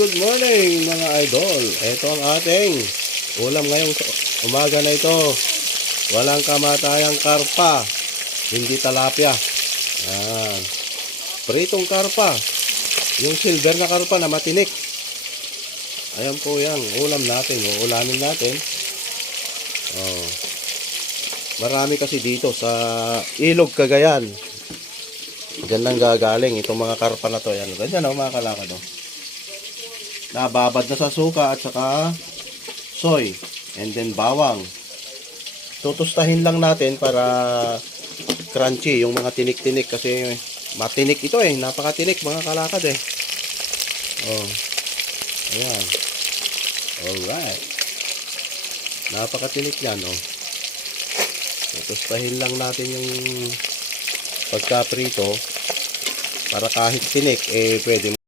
good morning mga idol. Ito ang ating ulam ngayong umaga na ito. Walang kamatayang karpa, hindi talapia. Yan. Pritong karpa. Yung silver na karpa na matinik. Ayan po yan, ulam natin. Uulamin natin. Oh. Marami kasi dito sa Ilog, Cagayan. Diyan lang gagaling itong mga karpa na to. Yan. Ganyan mga kalakad. Nababad na sa suka at saka soy. And then bawang. Tutustahin lang natin para crunchy yung mga tinik-tinik kasi matinik ito napakatinik mga kalakad Oh. Ayan. Alright. Napakatinik yan Tutustahin lang natin yung pagkaprito para kahit tinik pwede